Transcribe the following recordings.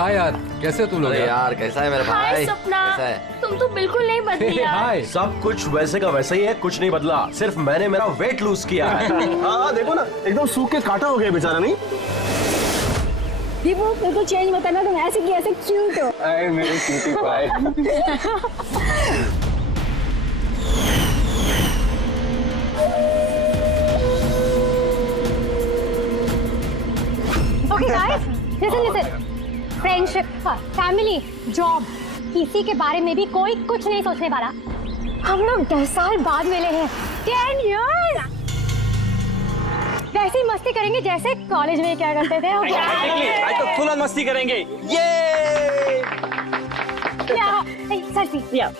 हाय यार, कैसे तुम लोग? यार कैसा है मेरा भाई? हाय सपना, कैसा है? तुम तो बिल्कुल नहीं बदली यार। हाय। सब कुछ वैसे का वैसा ही है, कुछ नहीं बदला, सिर्फ मैंने मेरा वेट लूज किया है। हाँ देखो ना, एकदम सूख के काटा हो गया बेचारा। नहीं दीपू, बिल्कुल चेंज मत करना, तुम ऐसे की ऐसे क्यूट हो। अरे मेरे cutie pie. Okay guys, listen. Friendship, family, job, किसी के बारे में भी कोई कुछ नहीं सोचने वाला। हम लोग 10 साल बाद मिले हैं, 10 years। वैसे ही मस्ती करेंगे जैसे कॉलेज में क्या करते थे। आज तो फुल ऑन मस्ती करेंगे। ये सेल्फी या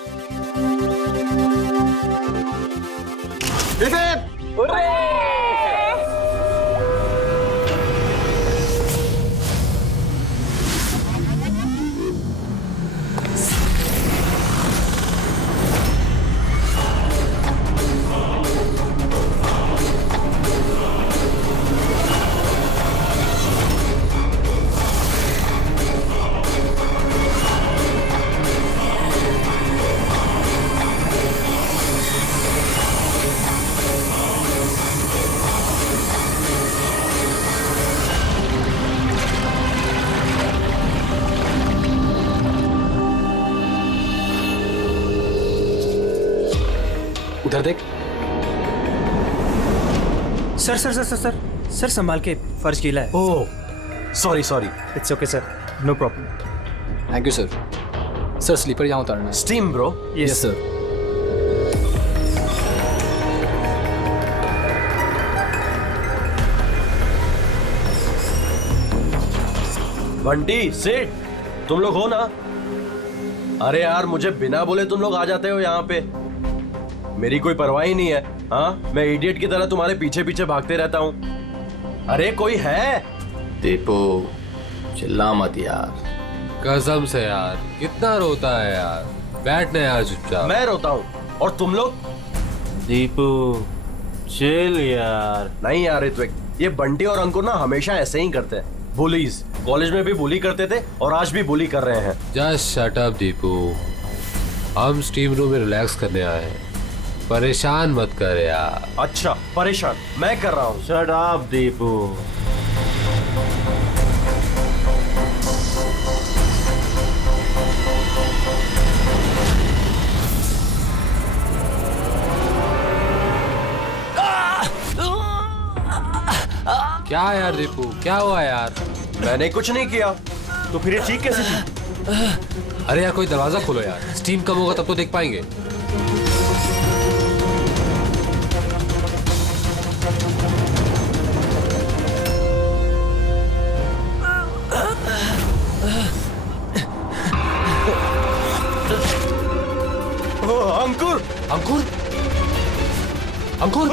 उधर देख। Sir sir sir sir sir sir संभाल के, फर्श गीला है। Oh sorry. It's okay sir, no problem. Thank you sir. Sir slipper यहाँ उतारना है। Steam bro. Yes sir. Bunty sit, तुम लोग हो ना? अरे यार मुझे बिना बोले तुम लोग आ जाते हो यहाँ पे, मेरी कोई परवाह ही नहीं है। हाँ, मैं इडियट की तरह तुम्हारे पीछे पीछे भागते रहता हूँ। अरे कोई है? दीपू चिल्ला मत यार। कसम से यार, कितना रोता है यार। बैठने यार चुपचाप। मैं रोता हूँ और तुम लोग? दीपू चिल यार। नहीं यार ऋत्विक, ये बंटी और अंकुर ना हमेशा ऐसे ही करते हैं। बुलीज, कॉलेज में भी बुली करते थे और आज भी बुली कर रहे हैं। जस्ट शट अप दीपू, हम स्टीम रूम में रिलैक्स करने आए हैं, परेशान मत कर यार। अच्छा परेशान मैं कर रहा हूँ। Shut up Deepu. क्या यार दीपू, क्या हुआ यार? मैंने कुछ नहीं किया, तो फिर ये चीख कैसे थी? अरे यार कोई दरवाजा खोलो यार, स्टीम कम होगा तब तो देख पाएंगे। अंकुर अंकुर अंकुर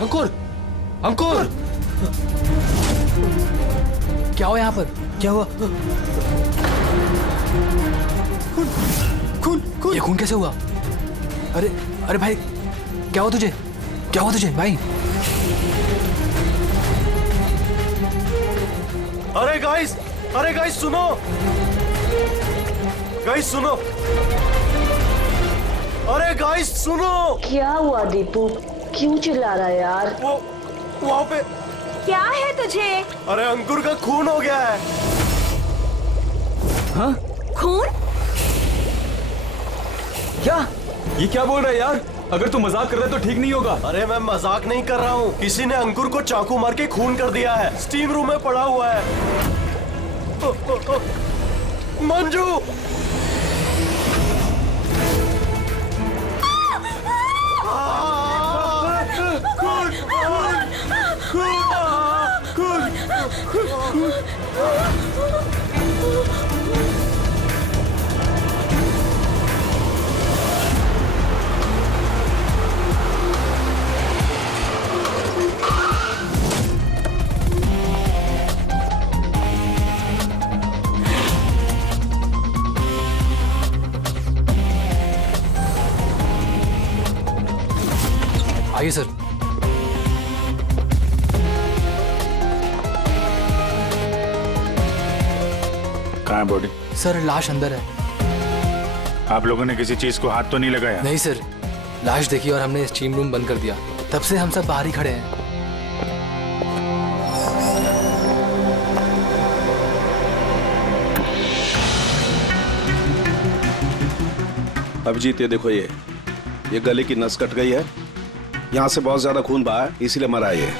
अंकुर अंकुर, क्या हुआ यहाँ पर? क्या हुआ? ये खून कैसे हुआ? अरे अरे भाई, क्या हुआ तुझे? क्या हुआ तुझे भाई? अरे गाइस सुनो, गाइस सुनो, अरे गाइस सुनो। क्या हुआ दीपू, क्यों चिल्ला रहा है यार? वो वहाँ पे क्या है तुझे? अरे अंकुर का खून हो गया है। हाँ? खून? क्या? ये क्या बोल रहा है यार? अगर तू मजाक कर रहा है तो ठीक नहीं होगा। अरे मैं मजाक नहीं कर रहा हूँ, किसी ने अंकुर को चाकू मार के खून कर दिया है, स्टीम रूम में पड़ा हुआ है। मंजू, आइए सर। कहाँ है बॉडी? सर लाश अंदर है। आप लोगों ने किसी चीज को हाथ तो नहीं लगाया? नहीं सर, लाश देखी और हमने स्टीम रूम बंद कर दिया। तब से हम सब बाहर ही खड़े हैं। अभिजीत ये देखो, ये गले की नस कट गई है, यहाँ से बहुत ज्यादा खून बहा है, इसीलिए मरा है ये।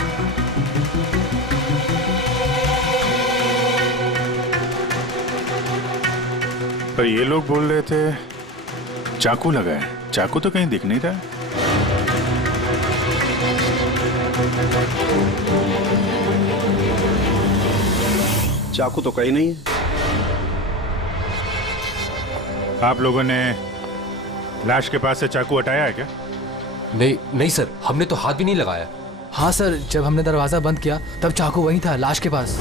पर ये लोग बोल रहे थे चाकू लगा है। चाकू तो कहीं दिख नहीं रहा। चाकू तो कहीं नहीं है। आप लोगों ने लाश के पास से चाकू हटाया है क्या? नहीं सर, हमने तो हाथ भी नहीं लगाया। हाँ सर, जब हमने दरवाजा बंद किया तब चाकू वहीं था, लाश के पास।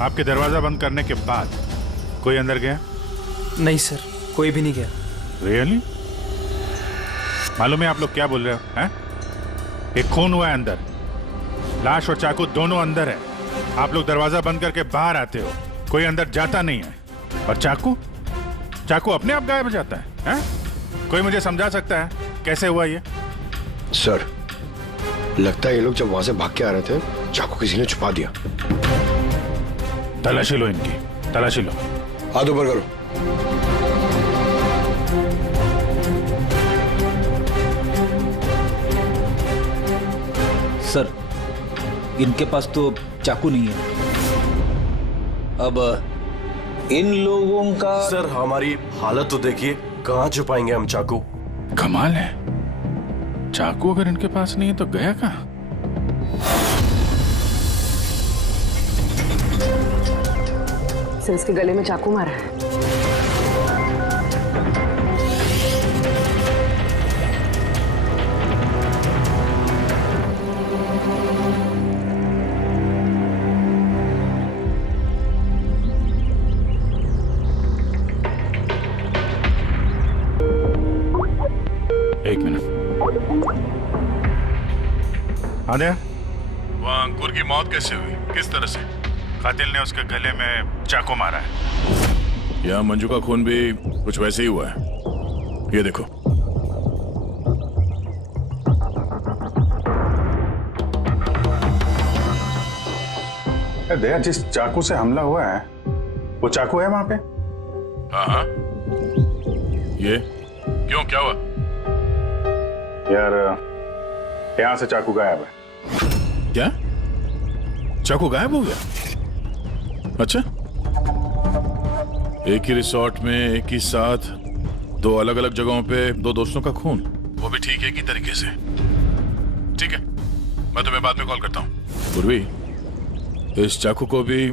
आपके दरवाजा बंद करने के बाद कोई अंदर गया? नहीं सर, कोई भी नहीं गया। रियली? मालूम है आप लोग क्या बोल रहे हो? हैं? एक खून हुआ है अंदर, लाश और चाकू दोनों अंदर है। आप लोग दरवाजा बंद करके बाहर आते हो, कोई अंदर जाता नहीं है। और चाकू अपने आप गायब हो जाता है, हैं? कोई मुझे समझा सकता है कैसे हुआ ये? सर, लगता है ये लोग जब वहां से भाग के आ रहे थे, चाकू किसी ने छुपा दिया। तलाशी लो इनकी, तलाशी लो। हाथ ऊपर करो। सर, इनके पास तो चाकू नहीं है। अब इन लोगों का सर, हमारी हालत तो देखिए, कहां छुपाएंगे हम चाकू? कमाल है, चाकू अगर इनके पास नहीं है तो गया कहां? सर, इसके गले में चाकू मारा है। एक मिनट। आदे, वो अंकुर की मौत कैसे हुई? किस तरह से? कातिल ने उसके गले में चाकू मारा है। यहाँ मंजू का खून भी कुछ वैसे ही हुआ है। ये देखो। दया, जिस चाकू से हमला हुआ है वो चाकू है वहां पे? हाँ। ये क्यों, क्या हुआ? यार, यहाँ से चाकू गायब है। क्या? चाकू गायब हो गया? अच्छा, एक ही रिसोर्ट में एक ही साथ दो अलग अलग जगहों पे दो दोस्तों का खून, वो भी ठीक एक ही तरीके से। ठीक है, मैं तुम्हें बाद में कॉल करता हूँ। पूर्वी, इस चाकू को भी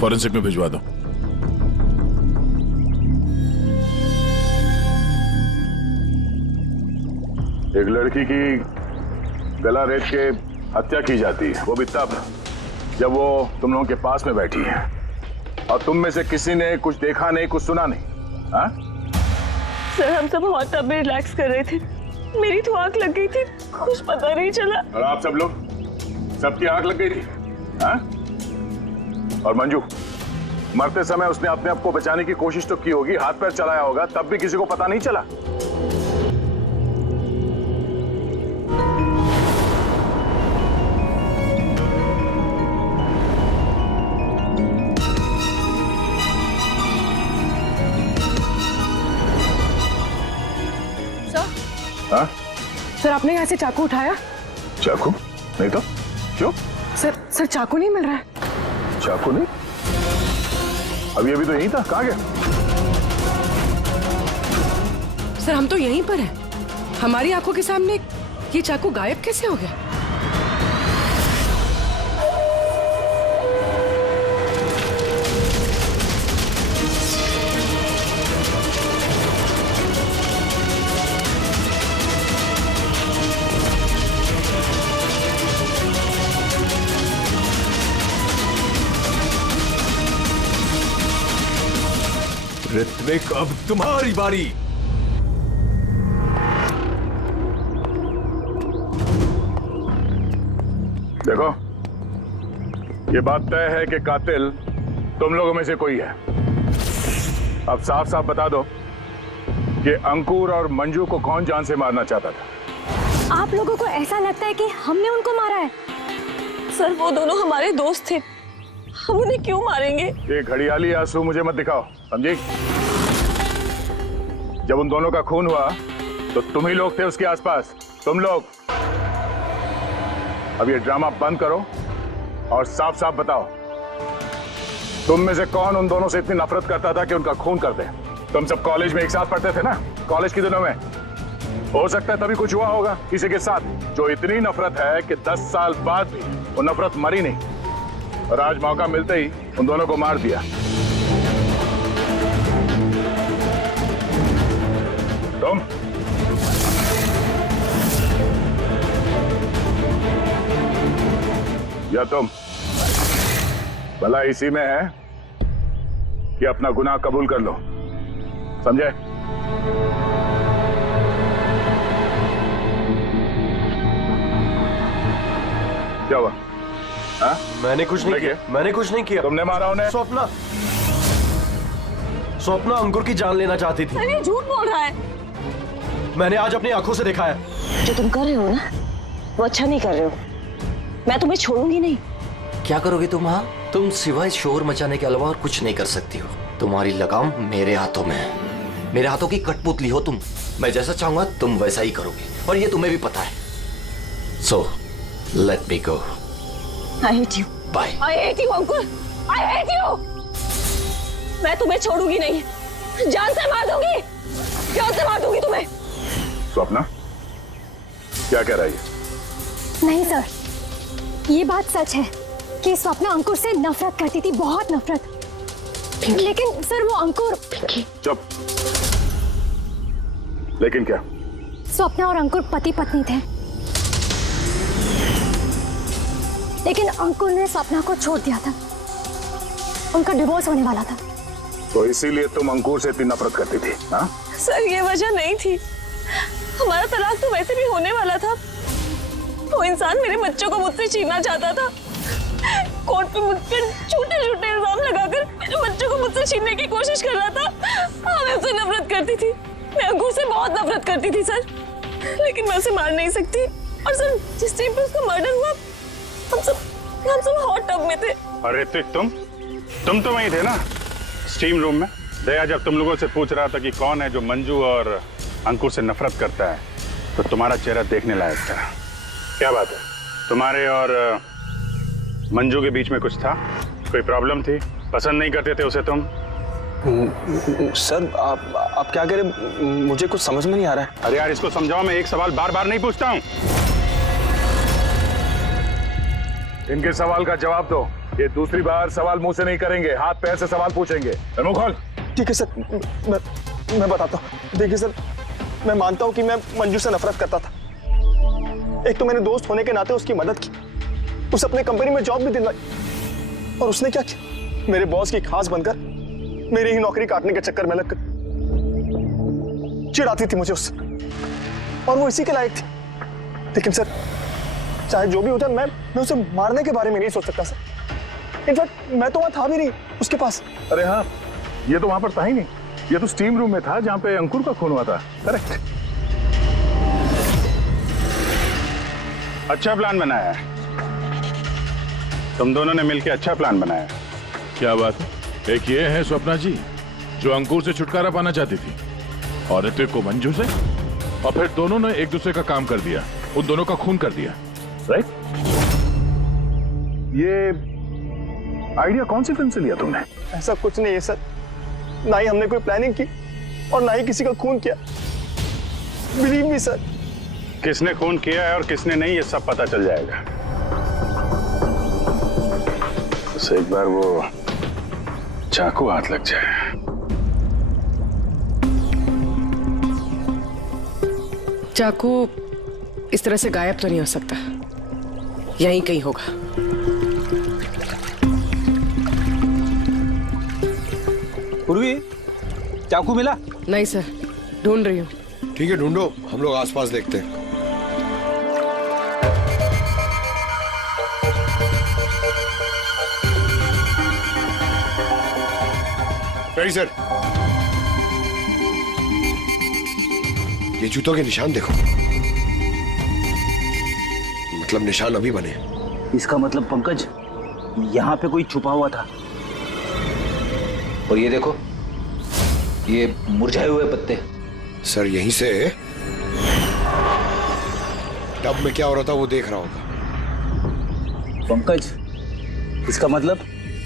फॉरेंसिक में भिजवा दो। एक लड़की की गला रेत के हत्या की जाती है, वो भी तब जब वो तुम लोगों के पास में बैठी है और तुम में से किसी ने कुछ देखा नहीं, कुछ सुना नहीं। हाँ? सर, हम सब होटल में रिलैक्स कर रहे थे, मेरी तो आंख लग गई थी, कुछ पता नहीं चला। और आप सब लोग, सबकी आंख लग गई थी? हाँ? और मंजू, मरते समय उसने अपने आप को बचाने की कोशिश तो की होगी, हाथ पैर चलाया होगा, तब भी किसी को पता नहीं चला। हाँ? सर, आपने यहाँ से चाकू उठाया? चाकू नहीं तो क्यों? सर चाकू नहीं मिल रहा है। चाकू नहीं? अब ये भी तो यहीं था, कहाँ गया? सर, हम तो यहीं पर हैं, हमारी आंखों के सामने ये चाकू गायब कैसे हो गया? ऋत्विक, अब तुम्हारी बारी। देखो, ये बात तय है कि कातिल तुम लोगों में से कोई है। अब साफ साफ बता दो कि अंकुर और मंजू को कौन जान से मारना चाहता था। आप लोगों को ऐसा लगता है कि हमने उनको मारा है? सर वो दोनों हमारे दोस्त थे, हम उन्हें क्यों मारेंगे? ये घड़ियाली आंसू मुझे मत दिखाओ, समझी? जब उन दोनों का खून हुआ तो तुम ही लोग थे उसके आसपास, तुम लोग। अब ये ड्रामा बंद करो और साफ साफ बताओ, तुम में से कौन उन दोनों से इतनी नफरत करता था कि उनका खून कर दे? तुम सब कॉलेज में एक साथ पढ़ते थे ना, कॉलेज के दिनों में। हो सकता है तभी कुछ हुआ होगा किसी के साथ, जो इतनी नफरत है कि 10 साल बाद भी वो नफरत मरी नहीं, और आज मौका मिलते ही उन दोनों को मार दिया। तुम या तुम, भला इसी में है कि अपना गुनाह कबूल कर लो, समझे? क्या हुआ? हाँ? मैंने कुछ नहीं किया, मैंने कुछ नहीं किया। तुमने मारा उन्हें? स्वप्ना, स्वप्ना अंकुर की जान लेना चाहती थी। अरे झूठ बोल रहा है। मैंने आज अपनी आंखों से देखा है। जो तुम कर रहे हो ना, वो अच्छा नहीं कर रहे हो। मैं तुम्हें छोड़ूंगी नहीं। क्या करोगे तुम? हाँ, तुम सिवाय शोर मचाने के अलावा और कुछ नहीं कर सकती हो। तुम्हारी लगाम मेरे हाथों में है, मेरे हाथों की कठपुतली हो तुम। मैं जैसा चाहूंगा तुम वैसा ही करोगे, और ये तुम्हें भी पता है। So let me go. I hate you. Bye. I hate you Ankur, I hate you. मैं तुम्हें छोड़ूंगी नहीं, जान से मार दूंगी, जान से मार दूंगी तुम्हें। स्वप्ना, क्या कह रही है? नहीं सर, ये बात सच है कि स्वप्ना अंकुर से नफरत करती थी, बहुत नफरत। लेकिन सर वो अंकुर। चुप। लेकिन क्या? स्वप्ना और अंकुर पति पत्नी थे, लेकिन अंकुर ने स्वप्ना को छोड़ दिया था, उनका डिवोर्स होने वाला था। तो इसीलिए तुम अंकुर से इतनी नफरत करती थी? हाँ? सर ये वजह नहीं थी, हमारा तलाक तो वैसे भी होने वाला था। वो इंसान मेरे बच्चों को मुझसे छीनना चाहता था, कोर्ट पे मुझ पर झूठे झूठे इल्जाम लगाकर मेरे बच्चों को मुझसे छीनने की कोशिश कर रहा था। हाँ, मैं उससे नफरत करती थी, मैं अंकुर से बहुत नफरत करती थी सर, लेकिन मैं उसे मार नहीं सकती। और सर जिस टाइम पे उसका मर्डर हुआ, हम सब हॉट टब में थे। और ऋतिक, तुम तो वहीं थे ना, स्टीम रूम में। दया जब तुम लोगों से पूछ रहा था कि कौन है जो मंजू और अंकुर से नफरत करता है, तो तुम्हारा चेहरा देखने लायक था। क्या बात है, तुम्हारे और मंजू के बीच में कुछ था? कोई प्रॉब्लम थी? पसंद नहीं करते थे उसे तुम? सर आप क्या कह रहे, मुझे कुछ समझ में नहीं आ रहा है। अरे यार इसको समझाओ, मैं एक सवाल बार बार नहीं पूछता हूँ। इनके सवाल का जवाब दो, ये दूसरी बार सवाल मुंह से नहीं करेंगे, हाथ पैर से सवाल पूछेंगे। मुंह खोल। ठीक है सर, मैं बताता हूँ। देखिए सर, मैं मानता हूँ कि मैं मंजू से नफरत करता था। एक तो मैंने दोस्त होने के नाते उसकी मदद की, उसे अपने कंपनी में जॉब भी दिलवाई, और उसने क्या किया, मेरे बॉस की खास बनकर मेरी ही नौकरी काटने के चक्कर में लगकर चिढ़ाती थी मुझे उससे, और वो इसी के लायक थी। लेकिन सर चाहे जो भी हो जाए, मैं उसे मारने के बारे में नहीं सोच सकता सर। इनफैक्ट मैं तो वहां था भी नहीं उसके पास। अरे हाँ, ये तो वहां पर था ही नहीं, ये तो स्टीम रूम में था जहां पे अंकुर का खून हुआ था। करेक्ट। अच्छा प्लान बनाया है तुम दोनों ने मिलकर, अच्छा प्लान बनाया। क्या बात है? एक ये है स्वप्ना जी जो अंकुर से छुटकारा पाना चाहती थी, और ऋतिक को मंजू से, और फिर दोनों ने एक दूसरे का काम कर दिया, उन दोनों का खून कर दिया। राइट? ये आइडिया कौन सी फिल्म से लिया तुमने? ऐसा कुछ नहीं है सर, ना ही हमने कोई प्लानिंग की और ना ही किसी का खून किया। Believe me sir. किसने खून किया है और किसने नहीं, ये सब पता चल जाएगा। बस एक बार वो चाकू हाथ लग जाए। चाकू इस तरह से गायब तो नहीं हो सकता, यहीं कहीं होगा। पूर्वी, चाकू मिला? नहीं सर, ढूंढ रही हूँ। ठीक है, ढूंढो, हम लोग आसपास देखते हैं। सही सर। ये जूतों के निशान देखो, मतलब निशान अभी बने। इसका मतलब पंकज यहाँ पे कोई छुपा हुआ था। और ये देखो, ये मुरझाए हुए पत्ते। सर यहीं से टब में क्या हो रहा था वो देख रहा होगा। पंकज, इसका मतलब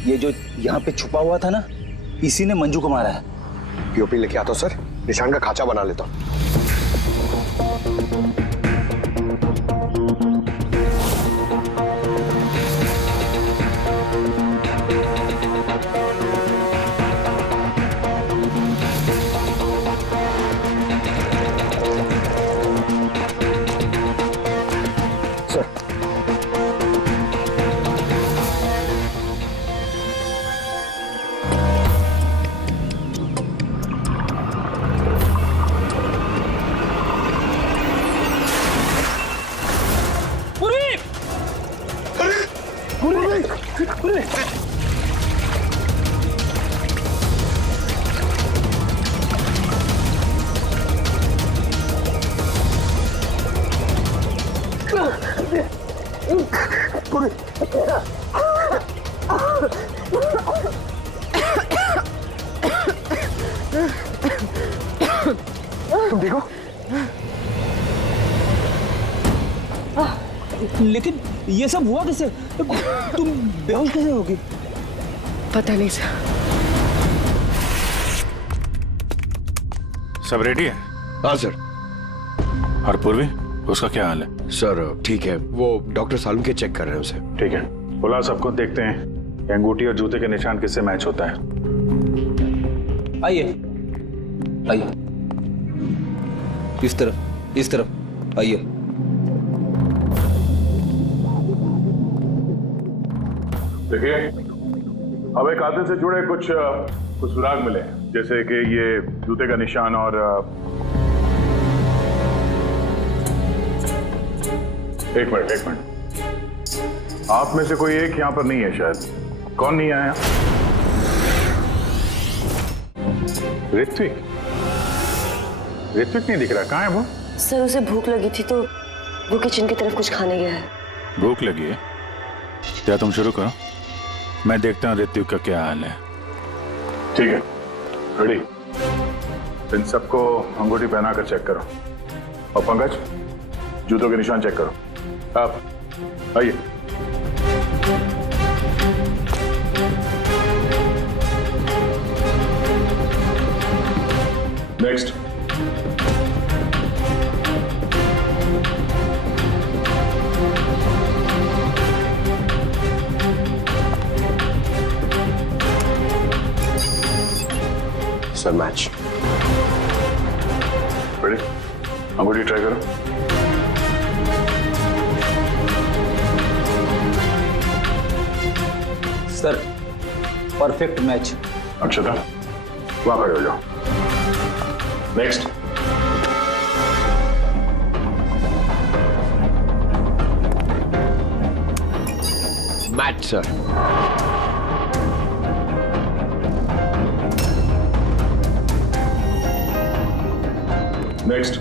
ये जो यहाँ पे छुपा हुआ था ना, इसी ने मंजू को मारा है। पीओपी लेके आता हूं सर, निशान का खाचा बना लेता हूं। तुम देखो, लेकिन ये सब हुआ कैसे? तुम बेहोश कैसे होगी? पता नहीं सर। सब रेडी है? हाँ सर। और पूर्वी, उसका क्या हाल है? सर ठीक है, वो डॉक्टर सालम के चेक कर रहे हैं उसे। ठीक है, बुला सबको, देखते हैं कि अंगूठी और जूते के निशान किससे मैच होता है। आइए आइए, इस तरफ आइए। देखिए, अब एक कातिल से जुड़े कुछ सुराग मिले, जैसे कि ये जूते का निशान और एक मिनट, आप में से कोई एक यहाँ पर नहीं है शायद। कौन नहीं आया? ऋत्विक नहीं दिख रहा, कहाँ है वो? सर उसे भूख लगी थी तो वो किचन की तरफ कुछ खाने गया है। भूख लगी है? क्या तुम शुरू करो, मैं देखता हूँ ऋत्विक का क्या हाल है। ठीक है, रेडी। इन सबको अंगूठी पहनाकर चेक करो। और पंकज, जूतों के निशान चेक करो। आप आइए। नेक्स्ट। Sir match ready? अंगूठी ट्राई करो। Sir perfect match. अक्षता, वहां खड़े हो जाओ। नेक्स्ट। Match sir. नेक्स्ट।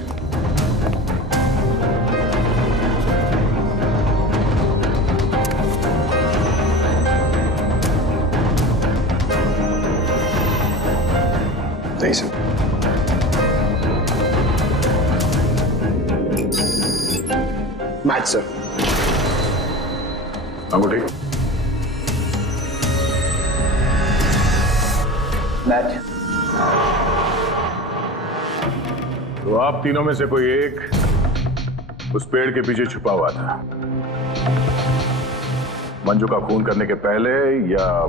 नहीं सर। Match sir. अंगूठी। मैच। तो आप तीनों में से कोई एक उस पेड़ के पीछे छुपा हुआ था, मंजू का खून करने के पहले या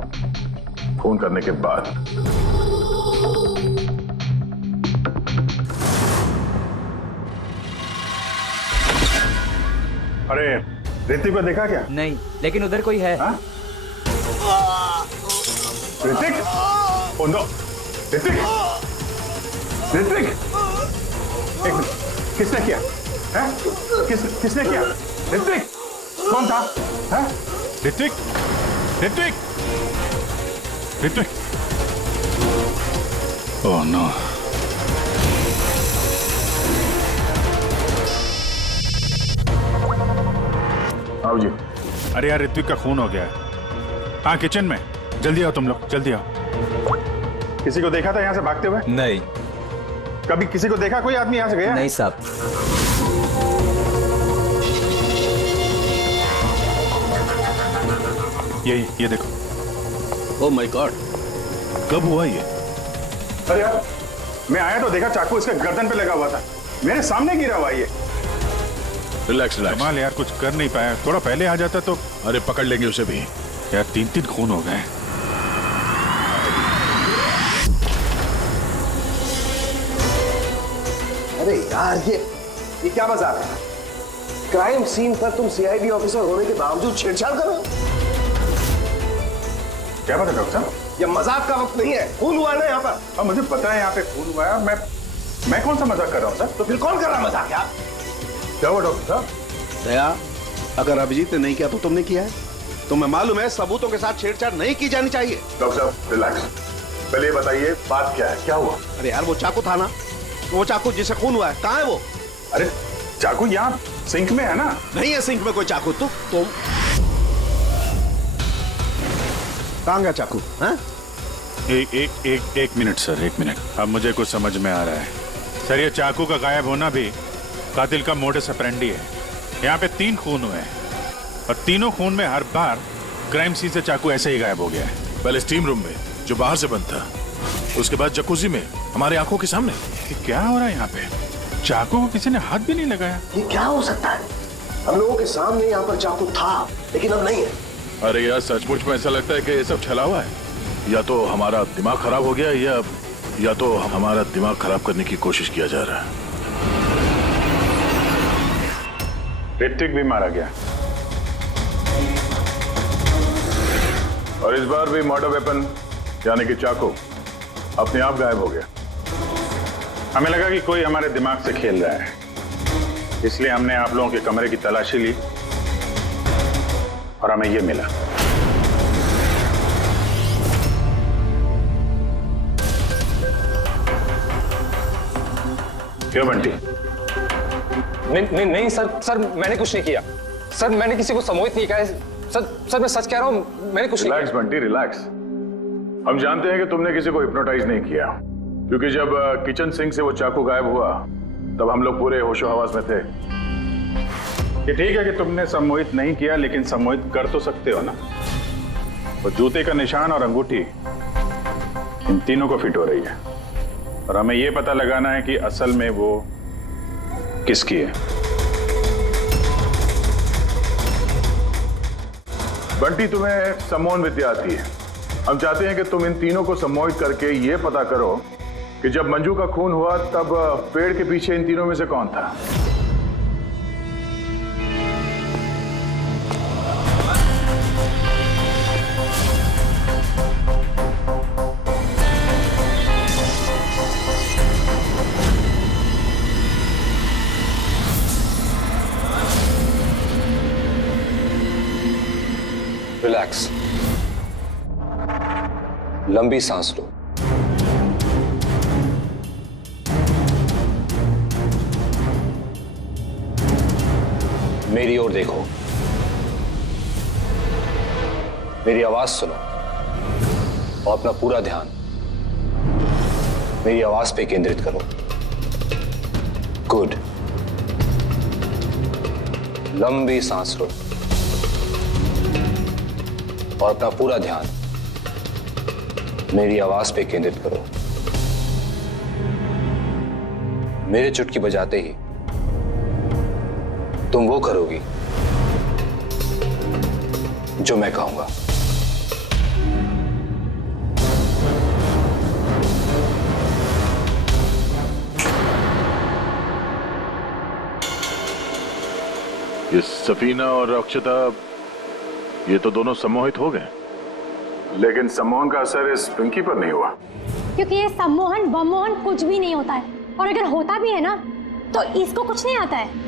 खून करने के बाद? अरे ऋतिक को देखा क्या? नहीं, लेकिन उधर कोई है। ऋतिक? Oh no, Hrithik! ऋतिक! एक मिनट, किसने किया? हैं? किसने किया? ऋतिक! कौन था? हैं? ऋतिक! ऋतिक! ऋतिक! Oh no. आओ जी। अरे यार ऋत्विक का खून हो गया है। हाँ किचन में, जल्दी आओ तुम लोग, जल्दी आओ। किसी को देखा था यहाँ से भागते हुए? नहीं। कभी किसी को देखा कोई आदमी यहाँ से गया? नहीं साहब। ये देखो। ओह माय गॉड, कब हुआ ये? अरे यार मैं आया तो देखा चाकू इसके गर्दन पे लगा हुआ था, मेरे सामने गिरा हुआ ये। Relax relax. कमाल यार, कुछ कर नहीं पाया, थोड़ा पहले आ जाता तो। अरे पकड़ लेंगे उसे भी। यार 3 खून हो गए। अरे यार ये क्या मजाक है? क्राइम सीन पर तुम सीआईडी ऑफिसर होने के बावजूद छेड़छाड़ कर रहे हो? क्या बात है डॉक्टर साहब? ये मजाक का वक्त नहीं है, खून हुआ है ना यहाँ पर। हाँ मुझे पता है यहाँ पे खून हुआ है, मैं कौन सा मजाक कर रहा हूँ सर? तो फिर कौन कर रहा है मजाक यार? क्या हुआ डॉक्टर साहब? दया, अगर अभिजीत ने नहीं किया तो तुमने किया है। तुम्हें मालूम है सबूतों के साथ छेड़छाड़ नहीं की जानी चाहिए। डॉक्टर साहब रिलैक्स, पहले ये बताइए बात क्या है, क्या हुआ? अरे यार वो चाकू था ना, वो चाकू जिसे खून हुआ है, कहाँ है वो? अरे चाकू यहाँ सिंक में है ना? नहीं है सिंक में कोई चाकू। तुम कहाँ गया चाकू? हाँ? एक मिनट सर, 1 मिनट। अब मुझे कुछ समझ में आ रहा है सर। ये चाकू का गायब होना भी कातिल का मोडस ऑपरेंडी है। यहाँ पे 3 खून हुए हैं और तीनों खून में हर बार क्राइम सीन से चाकू ऐसे ही गायब हो गया है। पहले स्टीम रूम में जो बाहर से बंद था, उसके बाद जकूजी में हमारी आंखों के सामने। ये क्या हो रहा है यहाँ पे? चाकू को किसी ने हाथ भी नहीं लगाया। ये क्या हो सकता है? हम लोगों के सामने यहाँ पर चाकू था लेकिन अब नहीं है। अरे यार सचमुच में ऐसा लगता है कि ये सब छलावा है। या तो हमारा दिमाग खराब हो गया या तो हमारा दिमाग खराब करने की कोशिश किया जा रहा है। ऋत्विक भी मारा गया और इस बार भी मर्डर वेपन यानी कि चाकू अपने आप गायब हो गया। हमें लगा कि कोई हमारे दिमाग से खेल रहा है, इसलिए हमने आप लोगों के कमरे की तलाशी ली और हमें ये मिला। क्यों बंटी? नहीं सर मैंने कुछ नहीं किया सर। मैंने किसी को सम्मोहित नहीं किया सर मैं सच कह रहा हूँ, मैंने कुछ नहीं किया। Relax Bunty relax. हम जानते हैं कि तुमने किसी को हिप्नोटाइज नहीं किया, क्योंकि जब किचन सिंक से वो चाकू गायब हुआ तब हम लोग पूरे होशो हवास में थे। ये ठीक है कि तुमने सम्मोहित नहीं किया, लेकिन सम्मोहित कर तो सकते हो ना। वो जूते का निशान और अंगूठी इन तीनों को फिट हो रही है और हमें ये पता लगाना है कि असल में वो किसकी है। बंटी तुम्हें सम्मोहन विद्या आती है। हम चाहते हैं कि तुम इन तीनों को सम्मोहित करके ये पता करो कि जब मंजू का खून हुआ तब पेड़ के पीछे इन तीनों में से कौन था। रिलैक्स, लंबी सांस लो। मेरी ओर देखो, मेरी आवाज सुनो और अपना पूरा ध्यान मेरी आवाज पे केंद्रित करो। गुड। लंबी सांस लो और अपना पूरा ध्यान मेरी आवाज पे केंद्रित करो। मेरे चुटकी बजाते ही तुम वो करोगी जो मैं कहूंगा। ये सफीना और अक्षता, ये तो दोनों सम्मोहित हो गए, लेकिन सम्मोहन का असर इस पिंकी पर नहीं हुआ। क्योंकि ये सम्मोहन वमोहन कुछ भी नहीं होता है, और अगर होता भी है ना तो इसको कुछ नहीं आता है।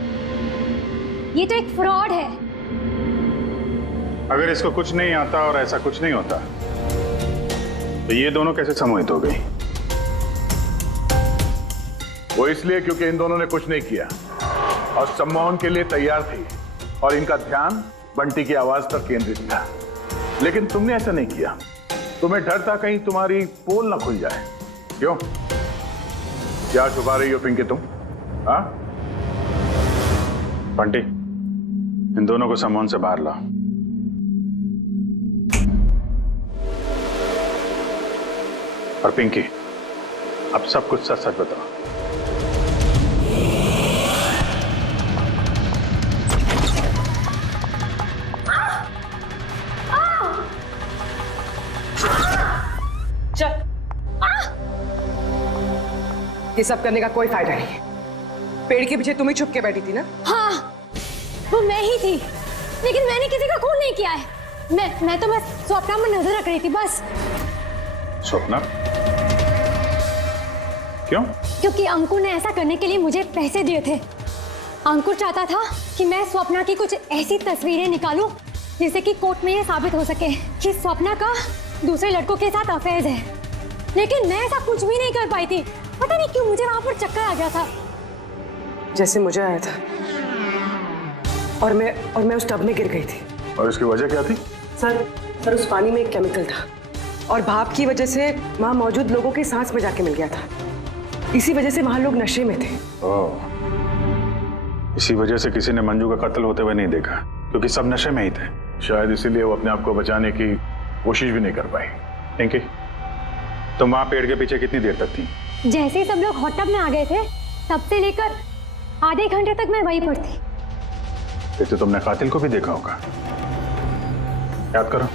ये तो एक फ्रॉड है। अगर इसको कुछ नहीं आता और ऐसा कुछ नहीं होता तो ये दोनों कैसे सम्मोहित हो गई? वो इसलिए क्योंकि इन दोनों ने कुछ नहीं किया और सम्मोहन के लिए तैयार थी और इनका ध्यान बंटी की आवाज पर केंद्रित था। लेकिन तुमने ऐसा नहीं किया। तुम्हें डर था कहीं तुम्हारी पोल ना खुल जाए। क्यों? क्या छुपा रही हो पिंकी तुम? हाँ? बंटी, इन दोनों को सम्मोहन से बाहर लाओ। और पिंकी, अब सब कुछ सच सच बताओ। ये सब करने का कोई फायदा नहीं है। पेड़ के पीछे तुम ही छुप के बैठी थी ना? हाँ, वो मैं ही थी, लेकिन मैंने किसी का खून नहीं किया है। मैं तो बस स्वप्ना में नजर रख रही थी बस। स्वप्ना? क्यों? क्योंकि अंकुर ने ऐसा करने के लिए मुझे पैसे दिए थे। अंकुर चाहता था कि मैं स्वप्ना की कुछ ऐसी तस्वीरें निकालूं जिससे कि कोर्ट में ये साबित हो सके कि स्वप्ना का दूसरे लड़कों के साथ अफेयर है। लेकिन मैं ऐसा कुछ भी नहीं कर पाई थी। पता नहीं क्यों मुझे वहां पर चक्कर आ गया था, जैसे मुझे आया था। और मैं उस टब में गिर गई थी। और इसकी वजह क्या थी? सर उस पानी में एक केमिकल था और भाप की वजह से वहां मौजूद लोगों की सांस में जाके मिल गया था। इसी वजह से वहां लोग नशे में थे। ओह, इसी वजह से किसी ने मंजू का कत्ल होते हुए नहीं देखा, क्योंकि सब नशे में ही थे। शायद इसीलिए वो अपने आप को बचाने की कोशिश भी नहीं कर पाई। पिंकी, तुम वहां पेड़ के पीछे कितनी देर तक थी? जैसे ही सब लोग हॉट टब में आ गए थे तब से लेकर आधे घंटे तक मैं वहीं पर थी। फिर तो तुमने कातिल को भी देखा होगा। याद करो।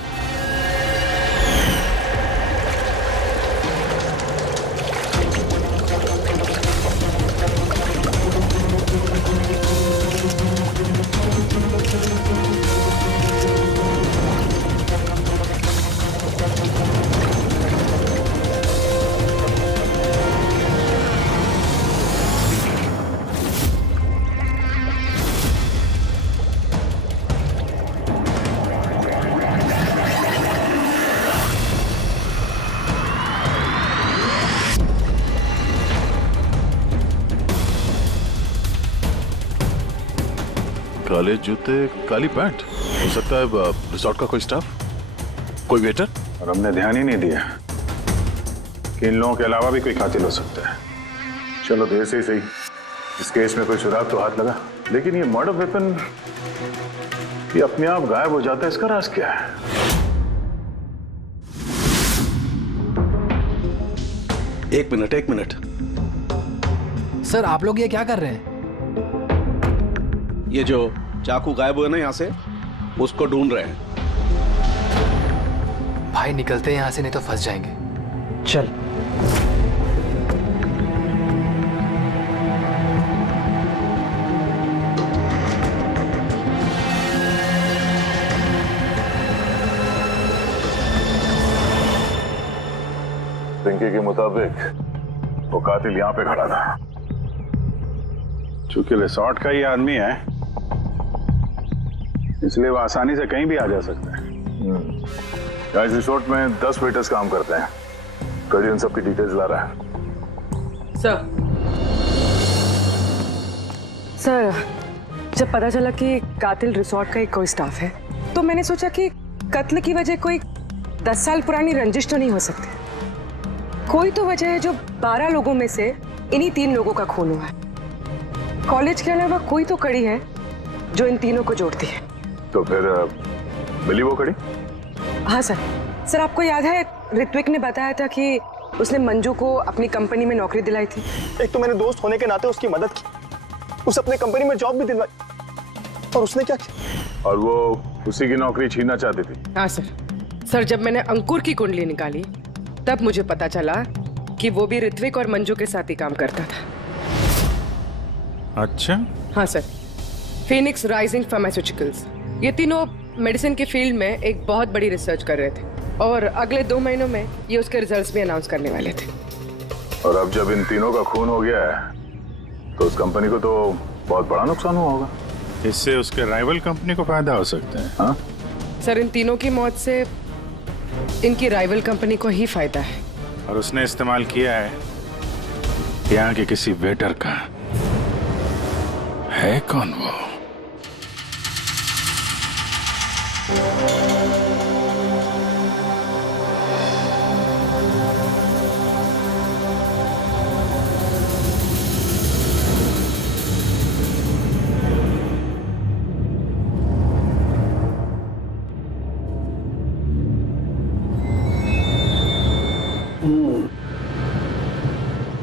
काले जूते, काली पैंट। हो सकता है रिसोर्ट का कोई स्टाफ, कोई वेटर। और हमने ध्यान ही नहीं दिया कि इन लोगों के अलावा भी कोई कातिल हो सकता है। चलो देर से ही सही, इस केस में कोई सुराग तो हाथ लगा। लेकिन ये मर्डर वेपन ये अपने आप गायब हो जाता है, इसका राज क्या है? एक मिनट। सर, आप लोग ये क्या कर रहे हैं? ये जो चाकू गायब हुए ना यहाँ से, उसको ढूंढ रहे हैं। भाई निकलते हैं यहाँ से, नहीं तो फंस जाएंगे। चल। पिंकी के मुताबिक वो कातिल यहाँ पे खड़ा था। चूंकि रिसोर्ट का ही आदमी है, इसलिए वो आसानी से कहीं भी आ जा सकता है। इस रिसोर्ट में 10 वेटर्स काम करते हैं। कल उन सबकी डिटेल्स ला रहा है। सर, जब पता चला कि कातिल रिसोर्ट का ही कोई स्टाफ है, तो मैंने सोचा कि कत्ल की वजह कोई 10 साल पुरानी रंजिश तो नहीं हो सकती। कोई तो वजह है जो 12 लोगों में से इन्हीं 3 लोगों का खून हुआ है। कॉलेज के अलावा कोई तो कड़ी है जो इन तीनों को जोड़ती है। तो फिर मिली वो कड़ी? हाँ सर, आपको याद है ऋत्विक ने बताया था कि उसने मंजू को अपनी कंपनी में नौकरी दिलाई थी। एक तो मैंने दोस्त होने के नाते उसकी मदद की, उसे अपने कंपनी में जॉब भी दिलवाई, और उसने क्या किया? और वो उसी की नौकरी छीनना चाहती थी। हाँ सर, जब मैंने अंकुर की कुंडली निकाली तब मुझे पता चला कि वो भी ऋत्विक और मंजू के साथ ही काम करता था। अच्छा? हाँ सर, फिनिक्स राइजिंग फार्मास्यूटिकल्स, ये तीनों मेडिसिन के फील्ड में एक बहुत बड़ी रिसर्च कर रहे थे और अगले 2 महीनों में ये उसके रिजल्ट्स भी अनाउंस करने वाले थे। और अब जब इन तीनों का खून हो गया है तो उस कंपनी को तो बहुत बड़ा नुकसान हुआ होगा। इससे उसके राइवल कंपनी को फायदा हो सकता है। हाँ? सर, इन तीनों की मौत से इनकी राइवल कंपनी को ही फायदा है। और उसने इस्तेमाल किया है यहाँ के किसी वेटर का है। कौन वो?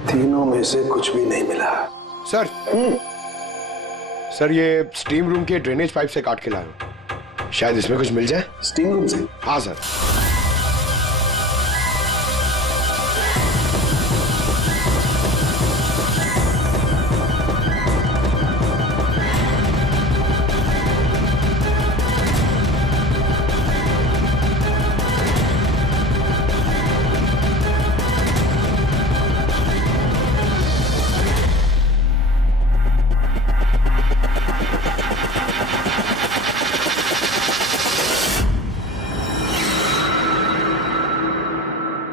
तीनों में से कुछ भी नहीं मिला। सर सर, ये स्टीम रूम के ड्रेनेज पाइप से काट के लाया हूं। शायद इसमें कुछ मिल जाए। स्टीम रूम से? हाँ सर।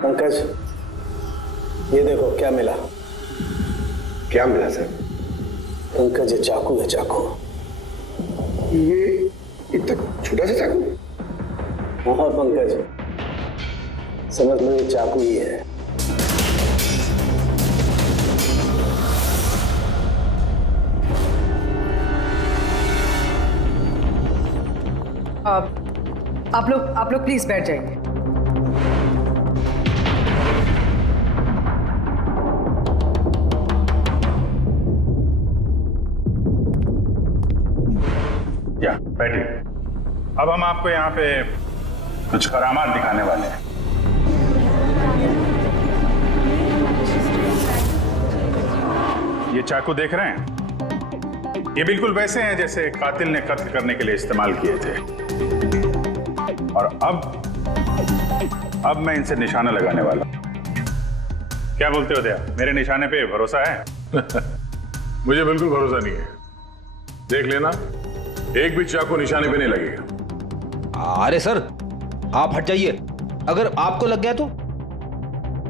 पंकज, ये देखो क्या मिला। क्या मिला सर? पंकज, ये चाकू है, चाकू। ये इतना छोटा सा चाकू? हाँ पंकज, समझ लो ये चाकू ही है। आप लोग प्लीज बैठ जाइए। या बैठिए। अब हम आपको यहाँ पे कुछ करामात दिखाने वाले हैं। ये चाकू देख रहे हैं? ये बिल्कुल वैसे हैं जैसे कातिल ने कत्ल करने के लिए इस्तेमाल किए थे। और अब मैं इनसे निशाना लगाने वाला हूं। क्या बोलते हो दया, मेरे निशाने पे भरोसा है? मुझे बिल्कुल भरोसा नहीं है। देख लेना, एक भी चाकू निशाने पे नहीं लगेगा। अरे सर, आप हट जाइए। अगर आपको लग गया तो?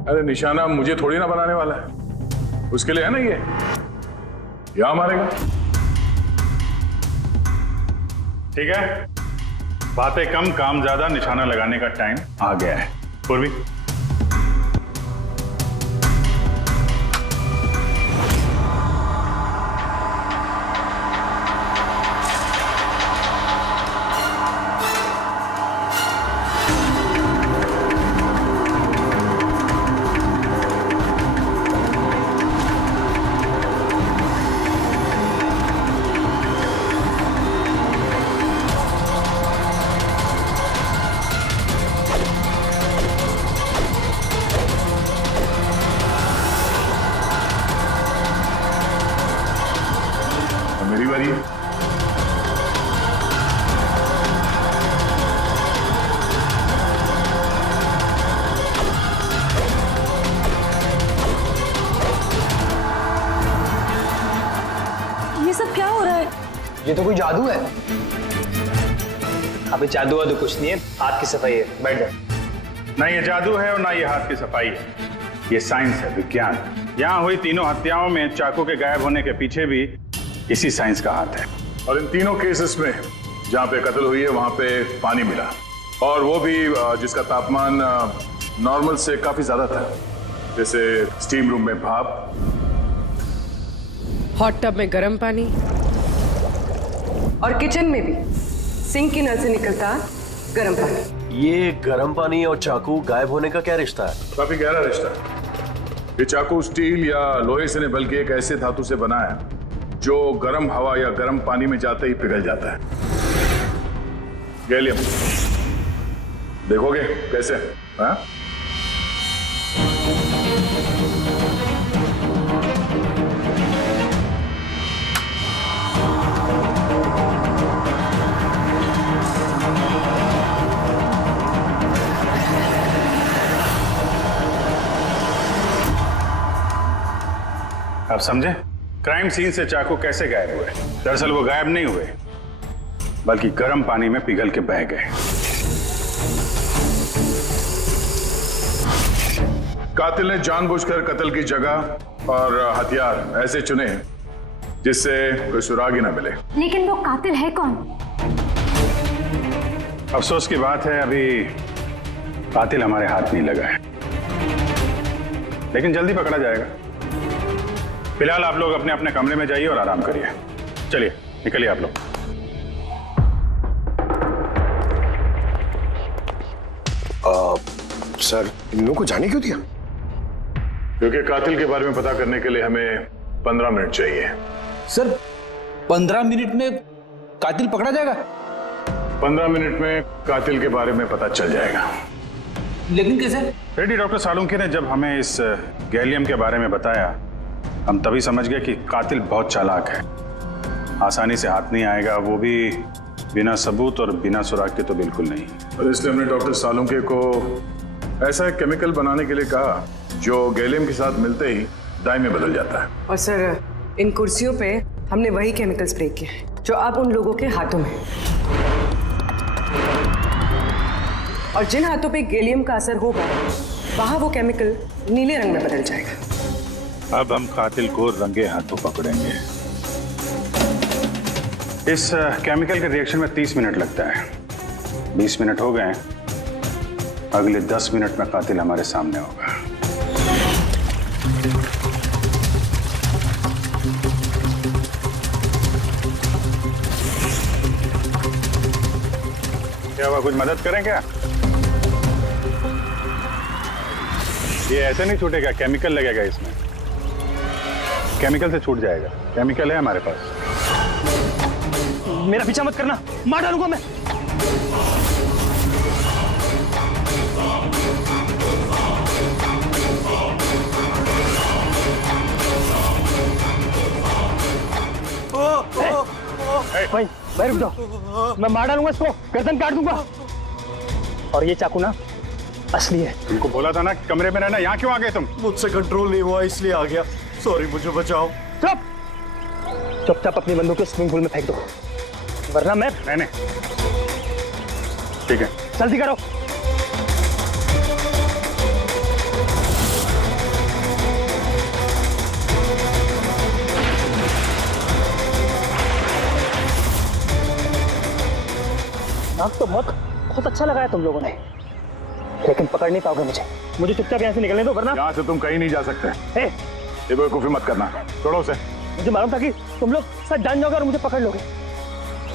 अरे निशाना मुझे थोड़ी ना बनाने वाला है, उसके लिए है ना ये यहां मारेगा। ठीक है, बातें कम काम ज्यादा, निशाना लगाने का टाइम आ गया है। पूर्वी, मेरी बारी है। ये सब क्या हो रहा है? ये तो कोई जादू है। अभी जादू वादू कुछ नहीं है, हाथ की सफाई है। बैठ जाओ। ना ये जादू है और ना ये हाथ की सफाई है, ये साइंस है, विज्ञान। यहाँ हुई तीनों हत्याओं में चाकू के गायब होने के पीछे भी इसी साइंस का हाथ है। और इन तीनों केसेस में जहां पे कत्ल हुई है वहां पे पानी मिला, और वो भी जिसका तापमान नॉर्मल से काफी ज्यादा था, जैसे स्टीम रूम में भाप, हॉट टब में गर्म पानी, और किचन में भी सिंक की नल से निकलता गर्म पानी। ये गर्म पानी और चाकू गायब होने का क्या रिश्ता है? काफी गहरा रिश्ता है। ये चाकू स्टील या लोहे से नहीं बल्कि एक ऐसे धातु से बना है जो गर्म हवा या गर्म पानी में जाते ही पिघल जाता है। गैलियम, देखोगे कैसे? हाँ? आप समझे क्राइम सीन से चाकू कैसे गायब हुए? दरअसल वो गायब नहीं हुए, बल्कि गर्म पानी में पिघल के बह गए। कातिल ने जानबूझकर कत्ल की जगह और हथियार ऐसे चुने जिससे कोई सुराग ही ना मिले। लेकिन वो कातिल है कौन? अफसोस की बात है अभी कातिल हमारे हाथ नहीं लगा है, लेकिन जल्दी पकड़ा जाएगा। फिलहाल आप लोग अपने अपने कमरे में जाइए और आराम करिए। चलिए निकलिए आप लोग। सर इन लोगों को जाने क्यों दिया? क्योंकि कातिल के बारे में पता करने के लिए हमें 15 मिनट चाहिए। सर 15 मिनट में कातिल पकड़ा जाएगा? 15 मिनट में कातिल के बारे में पता चल जाएगा। लेकिन कैसे? रेड्डी डॉक्टर सालुंके ने जब हमें इस गैलियम के बारे में बताया, हम तभी समझ गए कि कातिल बहुत चालाक है, आसानी से हाथ नहीं आएगा, वो भी बिना सबूत और बिना सुराग के तो बिल्कुल नहीं। और इसलिए हमने डॉक्टर सालुंके को ऐसा केमिकल बनाने के लिए कहा जो गैलियम के साथ मिलते ही डाई में बदल जाता है। और सर इन कुर्सियों पे हमने वही केमिकल स्प्रे किया है जो अब उन लोगों के हाथों में, और जिन हाथों पे गैलियम का असर होगा वहां वो केमिकल नीले रंग में बदल जाएगा। अब हम कातिल को रंगे हाथों पकड़ेंगे। इस केमिकल के रिएक्शन में 30 मिनट लगता है। 20 मिनट हो गए, अगले 10 मिनट में कातिल हमारे सामने होगा। क्या हुआ, कुछ मदद करें क्या? ये ऐसे नहीं छूटेगा, केमिकल लगेगा इसमें। केमिकल से छूट जाएगा, केमिकल है हमारे पास। मेरा पीछा मत करना, मार डालूंगा मैं। भाई रुक जाओ, मैं मार डालूंगा इसको, गर्दन काट दूंगा। और ये चाकू ना असली है। तुमको बोला था ना कमरे में रहना, यहाँ क्यों आ गए तुम? मुझसे कंट्रोल नहीं हुआ इसलिए आ गया। सॉरी, मुझे बचाओ। चुप चुपचाप अपनी बंदूक स्विमिंग पूल में फेंक दो, वरना मैं। नहीं ठीक है, जल्दी करो। नाक तो बहुत अच्छा लगाया तुम लोगों ने, लेकिन पकड़ नहीं पाओगे मुझे चुपचाप यहाँ से निकलने दो, वरना। यहाँ से तुम कहीं नहीं जा सकते। ये बेवकूफी मत करना, छोड़ो उसे। मुझे मालूम था कि तुम लोग सब जान जाओगे और मुझे पकड़ लोगे,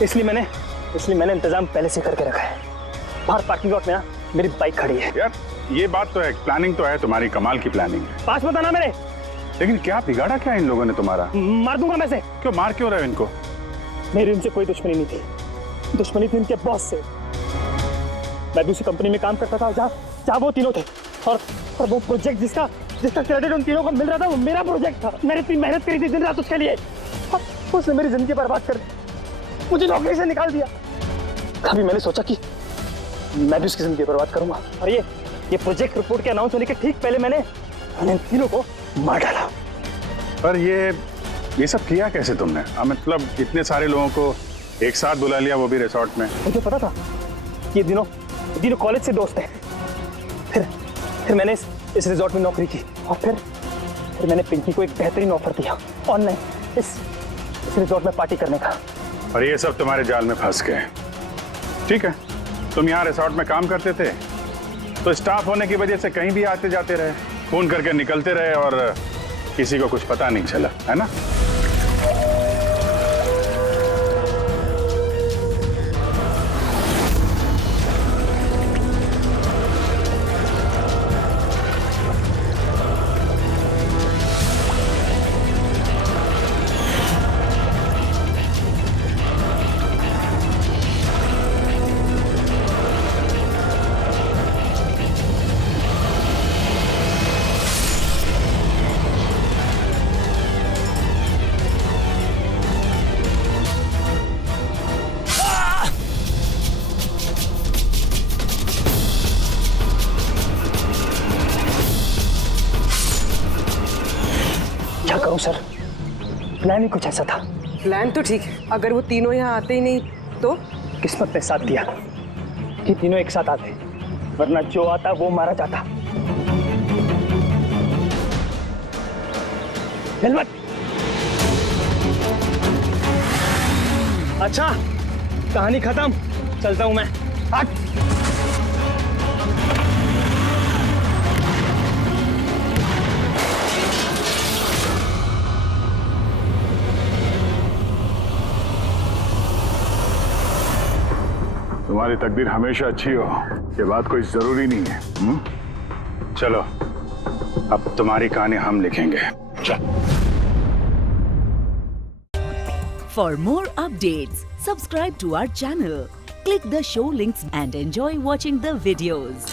इसलिए मैंने इंतजाम पहले से करके रखा है। बाहर पार्किंग लॉट में ना मेरी बाइक खड़ी है। यार ये बात तो है, प्लानिंग तो है तुम्हारी, कमाल की प्लानिंग है। पास मत आना मेरे। लेकिन क्या बिगाड़ा क्या इन लोगों ने तुम्हारा? मार दूंगा मैं से। क्यों मार क्यों रहे हो इनको? मेरी उनसे कोई दुश्मनी नहीं थी, दुश्मनी थी उनके बॉस से। मैं भी उसी कंपनी में काम करता था जहाँ वो तीनों थे, और वो प्रोजेक्ट जिसका क्रेडिट उन तीनों को मिल रहा था वो मेरा प्रोजेक्ट था। मैंने इतनी मेहनत करी थी दिन रात उसके लिए, उसने मेरी जिंदगी बर्बाद कर दी, मुझे नौकरी से निकाल दिया। कभी मैंने सोचा कि मैं भी उसकी जिंदगी बर्बाद करूंगा, और ये प्रोजेक्ट रिपोर्ट के अनाउंस होने के ठीक पहले मैंने इन तीनों को मार डाला। पर ये सब किया कैसे तुमने? मतलब इतने सारे लोगों को एक साथ बुला लिया, वो भी रिसोर्ट में। मुझे पता था ये दिनों कॉलेज से दोस्त हैं। फिर मैंने इस रिजॉर्ट में नौकरी की, और फिर मैंने पिंकी को एक बेहतरीन ऑफर दिया ऑनलाइन इस रिजॉर्ट में पार्टी करने का। और ये सब तुम्हारे जाल में फंस गए। ठीक है, तुम यहाँ रिसोर्ट में काम करते थे तो स्टाफ होने की वजह से कहीं भी आते जाते रहे, फोन करके निकलते रहे, और किसी को कुछ पता नहीं चला, है ना? क्या करूं सर, प्लान ही कुछ ऐसा था। प्लान तो ठीक है, अगर वो तीनों यहाँ आते ही नहीं तो? किस्मत ने साथ दिया कि तीनों एक साथ आते, वरना जो आता वो मारा जाता। हिल मत। अच्छा, कहानी खत्म, चलता हूं मैं। हट। तुम्हारी तकदीर हमेशा अच्छी हो, ये बात कोई जरूरी नहीं है। चलो, अब तुम्हारी कहानी हम लिखेंगे। चल। For more updates, subscribe to our channel, click the show links and enjoy watching the videos.